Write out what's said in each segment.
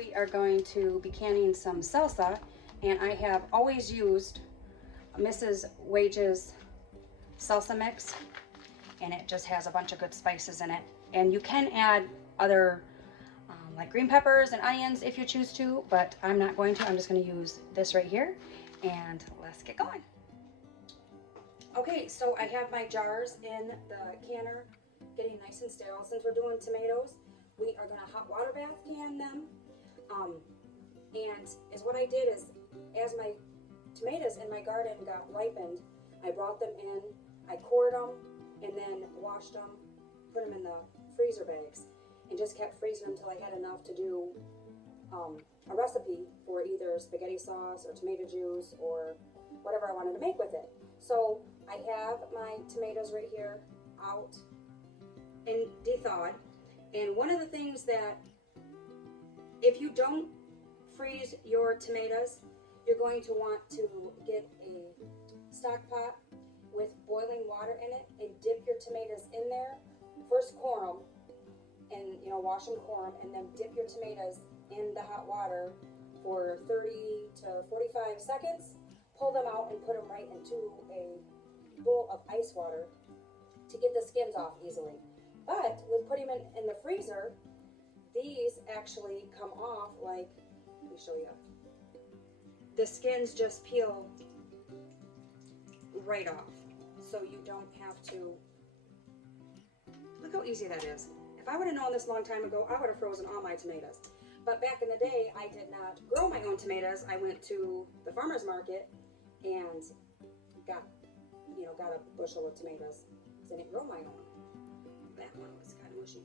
we are going to be canning some salsa, and I have always used Mrs. Wage's salsa mix, and it just has a bunch of good spices in it. And you can add other like green peppers and onions if you choose to, but I'm not going to. I'm just going to use this right here, and let's get going. Okay, so I have my jars in the canner getting nice and stale. Since we're doing tomatoes, we are going to hot water bath can them. And is what I did is, as my tomatoes in my garden got ripened, I brought them in, I cored them, and then washed them, put them in the freezer bags, and just kept freezing them until I had enough to do a recipe for either spaghetti sauce or tomato juice or whatever I wanted to make with it. So I have my tomatoes right here out and de-thawed. And one of the things that, if you don't freeze your tomatoes, you're going to want to get a stock pot with boiling water in it and dip your tomatoes in there. First core them, and wash them, core them, and then dip your tomatoes in the hot water for 30 to 45 seconds. Pull them out and put them right into a bowl of ice water to get the skins off easily. But with putting them in the freezer, these actually come off like, let me show you. The skins just peel right off. So you don't have to, look how easy that is. If I would have known this a long time ago, I would have frozen all my tomatoes. But back in the day, I did not grow my own tomatoes. I went to the farmer's market and got a bushel of tomatoes. I didn't grow my own. That one was kind of mushy.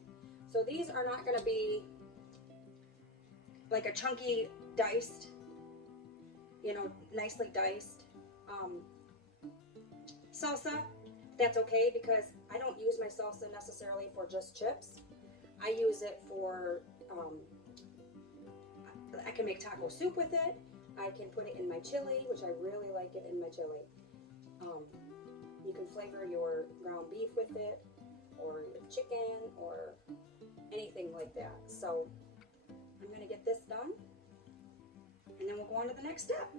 So these are not going to be like a chunky diced, nicely diced salsa. That's okay, because I don't use my salsa necessarily for just chips. I use it for, I can make taco soup with it. I can put it in my chili, which I really like it in my chili. You can flavor your ground beef with it, or your chicken, or anything like that. So I'm going to get this done, and then we'll go on to the next step.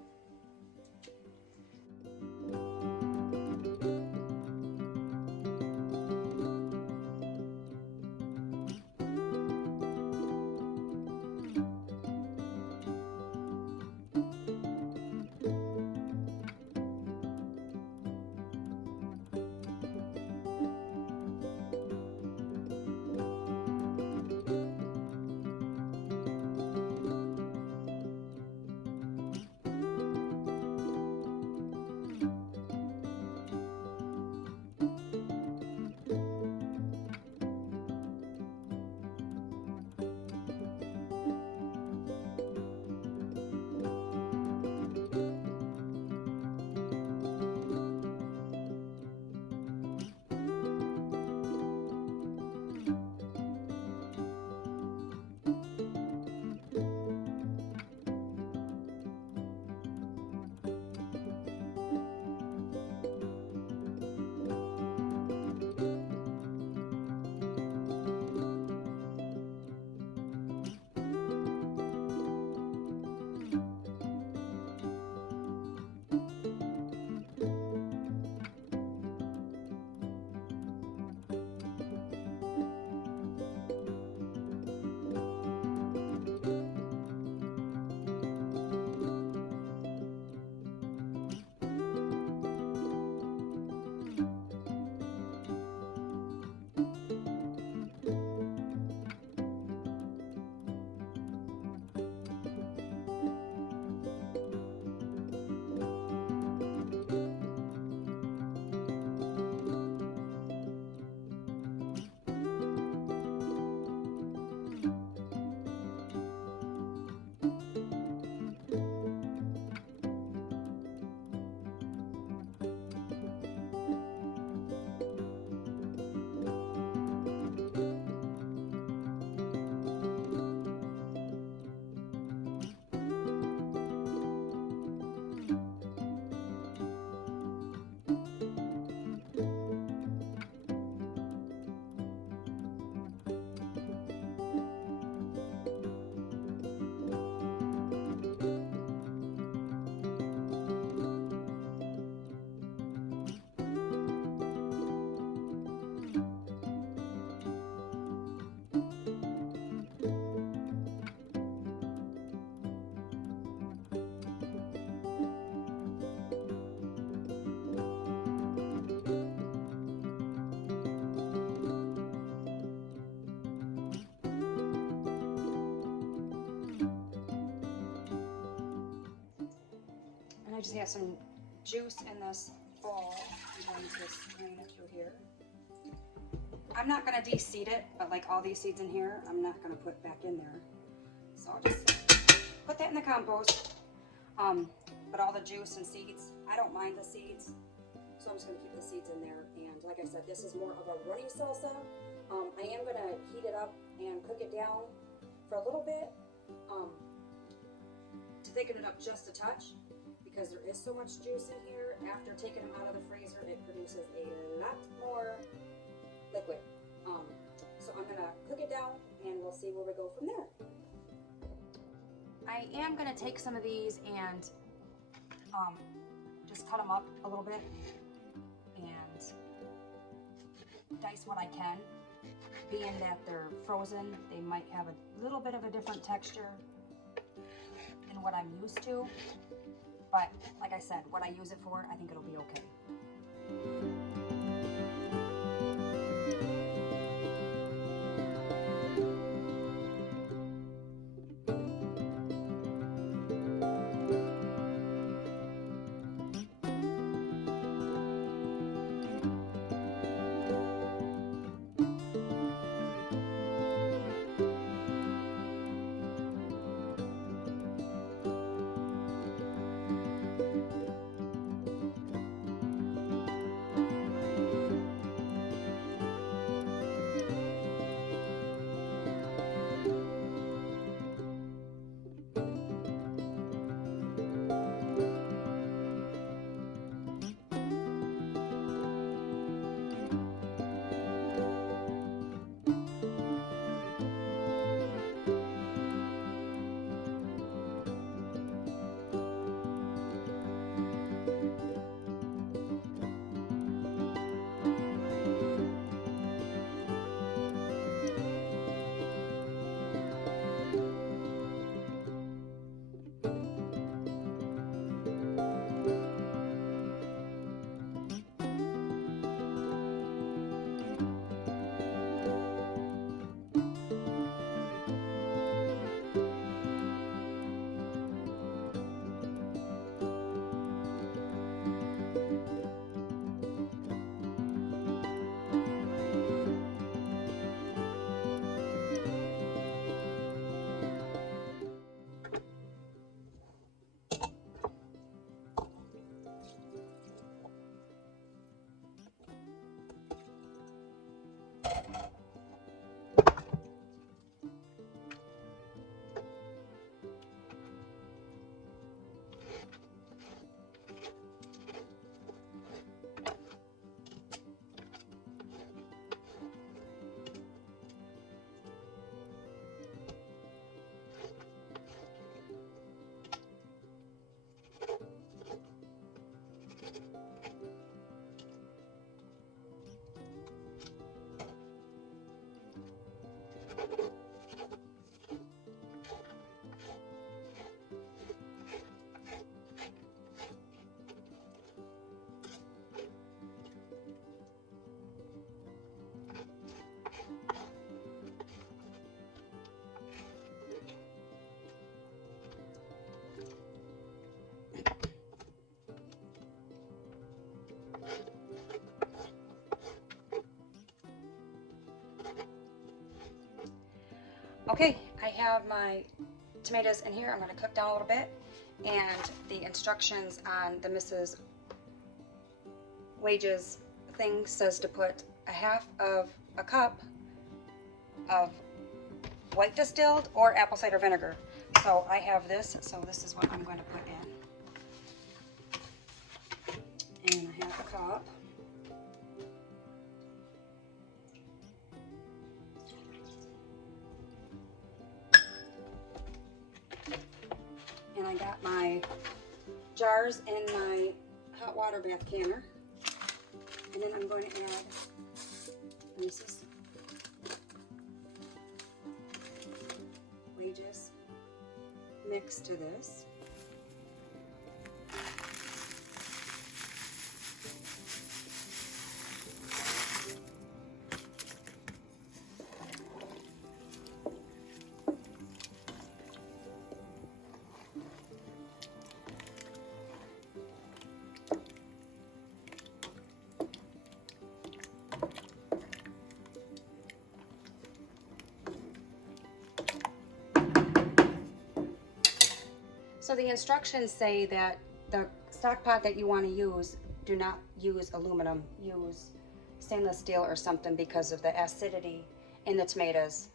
just have some juice in this bowl. I'm going to strain it through here. I'm not going to de-seed it, but like all these seeds in here, I'm not going to put back in there. So I'll just put that in the compost. But all the juice and seeds, I don't mind the seeds, so I'm just going to keep the seeds in there. And like I said, this is more of a runny salsa. I am going to heat it up and cook it down for a little bit to thicken it up just a touch, because there is so much juice in here. After taking them out of the freezer, it produces a lot more liquid. So I'm going to cook it down and we'll see where we go from there. I am going to take some of these and just cut them up a little bit and dice what I can. Being that they're frozen, they might have a little bit of a different texture than what I'm used to. But like I said, what I use it for, I think it'll be okay. Okay, I have my tomatoes in here. I'm going to cook down a little bit, and the instructions on the Mrs. Wages thing says to put a half of a cup of white distilled or apple cider vinegar. So I have this, so this is what I'm going to put in. And a half a cup. And I got my jars and my hot water bath canner. And then I'm going to add Mrs. Wages mix to this. the instructions say that the stock pot that you want to use, do not use aluminum. Use stainless steel or something because of the acidity in the tomatoes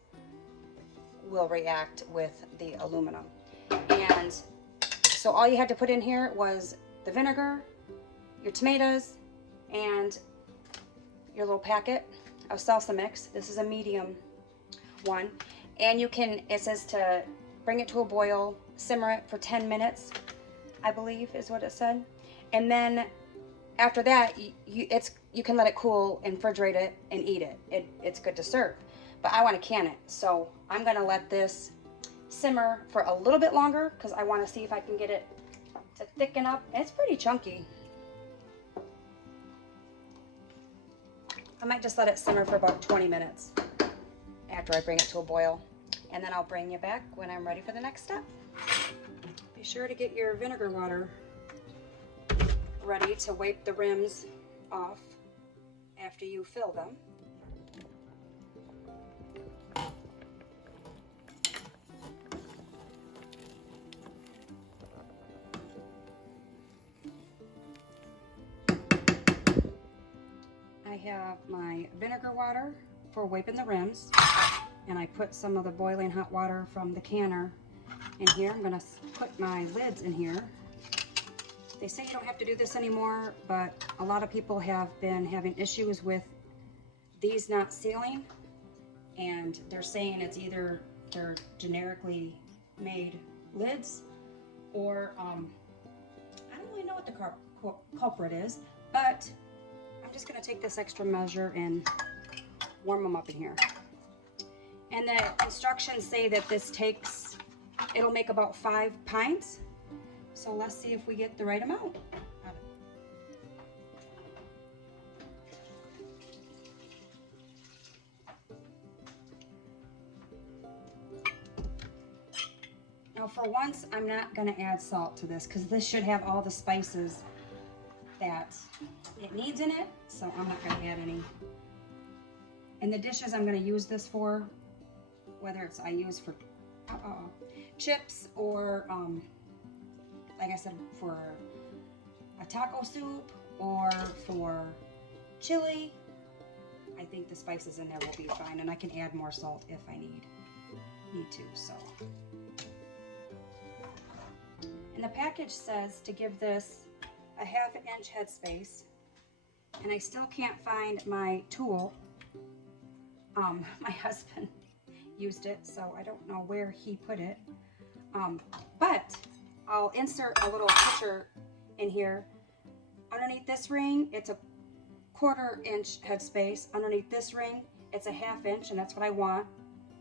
will react with the aluminum. And so all you had to put in here was the vinegar, your tomatoes, and your little packet of salsa mix. This is a medium one. And you can, it says to bring it to a boil, simmer it for 10 minutes, I believe is what it said. And then after that, you can let it cool and refrigerate it and eat it. It's good to serve. But I want to can it, so I'm gonna let this simmer for a little bit longer because I want to see if I can get it to thicken up. And it's pretty chunky. I might just let it simmer for about 20 minutes after I bring it to a boil. And then I'll bring you back when I'm ready for the next step. Be sure to get your vinegar water ready to wipe the rims off after you fill them. I have my vinegar water for wiping the rims, and I put some of the boiling hot water from the canner in here. I'm gonna put my lids in here. They say you don't have to do this anymore, but a lot of people have been having issues with these not sealing, and they're saying it's either they're generically made lids or I don't really know what the culprit is, but I'm just gonna take this extra measure and warm them up in here. And the instructions say that this takes, it'll make about 5 pints. So let's see if we get the right amount. Now for once, I'm not gonna add salt to this because this should have all the spices that it needs in it. So I'm not gonna add any. And the dishes I'm gonna use this for, whether it's I use for chips or like I said, for a taco soup or for chili, I think the spices in there will be fine, and I can add more salt if I need to. So, and the package says to give this a 1/2 inch headspace, and I still can't find my tool. My husband used it, so I don't know where he put it, but I'll insert a little picture in here. Underneath this ring, it's a 1/4 inch headspace. Underneath this ring, it's a 1/2 inch, and that's what I want.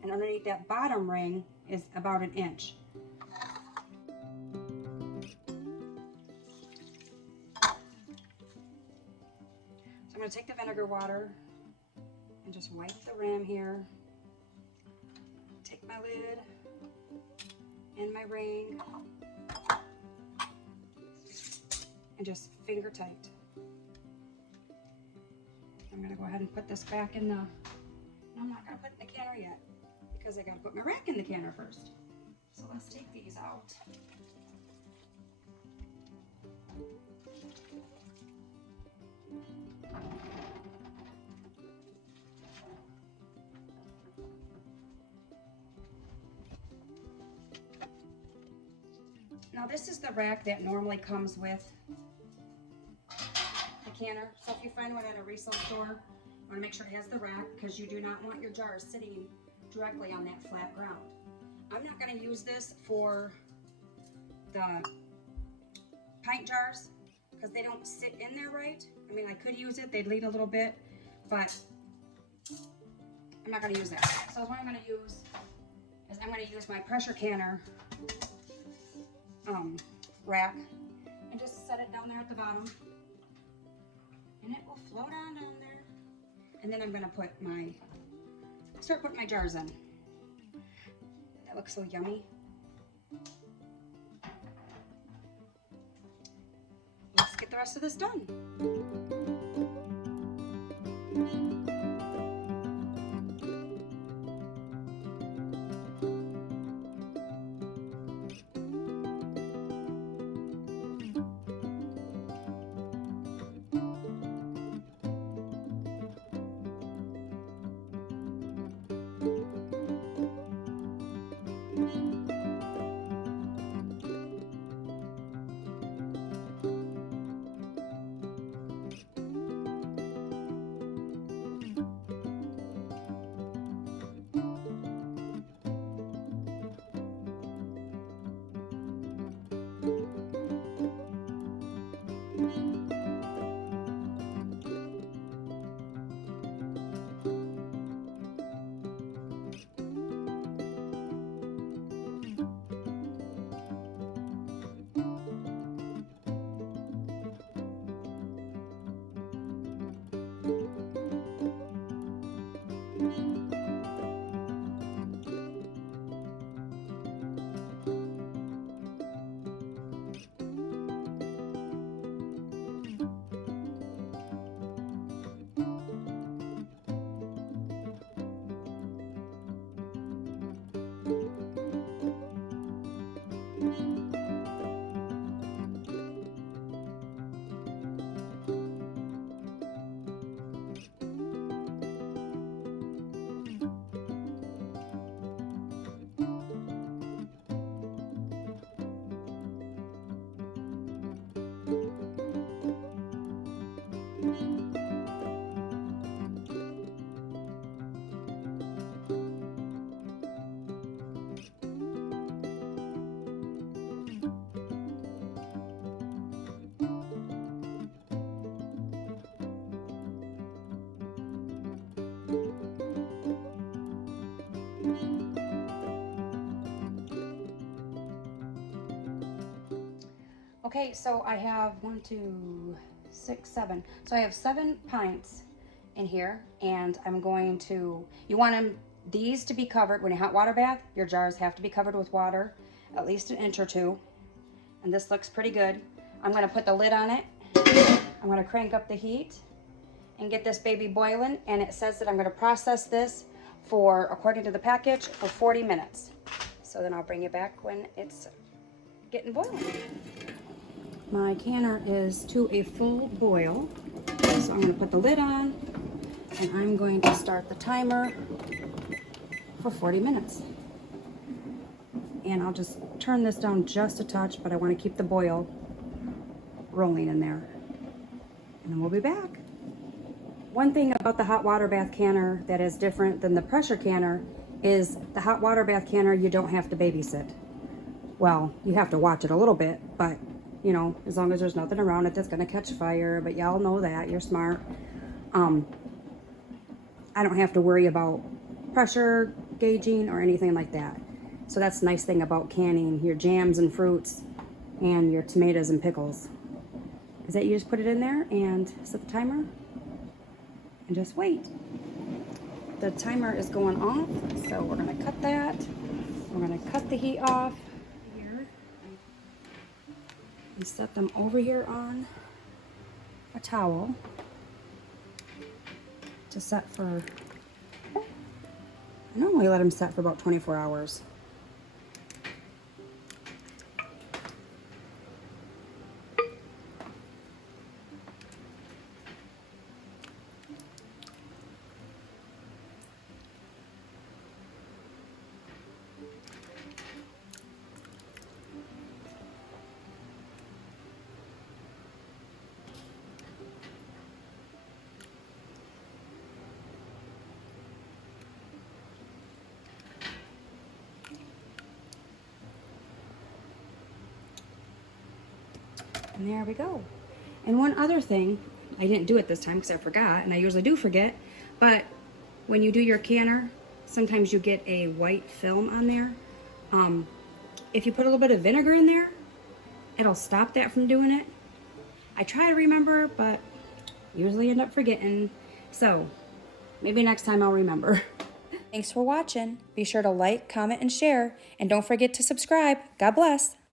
And underneath that bottom ring is about 1 inch. So I'm going to take the vinegar water and just wipe the rim here. Take my lid and my ring and just finger tight. I'm gonna go ahead and put this back in the, no, I'm not gonna put it in the canner yet because I gotta put my rack in the canner first. So let's take these out. Now this is the rack that normally comes with the canner. So if you find one at a resale store, you want to make sure it has the rack because you do not want your jars sitting directly on that flat ground. I'm not going to use this for the pint jars because they don't sit in there right. I mean, I could use it, they'd lean a little bit, but I'm not going to use that. So what I'm going to use is I'm going to use my pressure canner rack and just set it down there at the bottom, and it will float on down there. And then I'm going to start putting my jars in. That looks so yummy. Let's get the rest of this done. Okay, so I have 1, 2, 6, 7. So I have 7 pints in here, and I'm going to, you want these to be covered. When you hot water bath, your jars have to be covered with water, at least an inch or two. And this looks pretty good. I'm gonna put the lid on it. I'm gonna crank up the heat and get this baby boiling. And it says that I'm gonna process this for, according to the package, for 40 minutes. So then I'll bring you back when it's getting boiling. My canner is to a full boil. So I'm gonna put the lid on and I'm going to start the timer for 40 minutes. And I'll just turn this down just a touch, but I want to keep the boil rolling in there. And then we'll be back. One thing about the hot water bath canner that is different than the pressure canner is the hot water bath canner, you don't have to babysit. Well, you have to watch it a little bit, but you know, as long as there's nothing around it that's gonna catch fire, but y'all know that, you're smart. I don't have to worry about pressure gauging or anything like that. So that's the nice thing about canning your jams and fruits and your tomatoes and pickles, is that you just put it in there and set the timer and just wait. The timer is going off, so we're gonna cut that. We're gonna cut the heat off here and set them over here on a towel to set for, I normally let them set for about 24 hours. And there we go. And one other thing, I didn't do it this time because I forgot, and I usually do forget, but when you do your canner, sometimes you get a white film on there. If you put a little bit of vinegar in there, it'll stop that from doing it. I try to remember, but usually end up forgetting. So maybe next time I'll remember. Thanks for watching. Be sure to like, comment, and share. And don't forget to subscribe. God bless.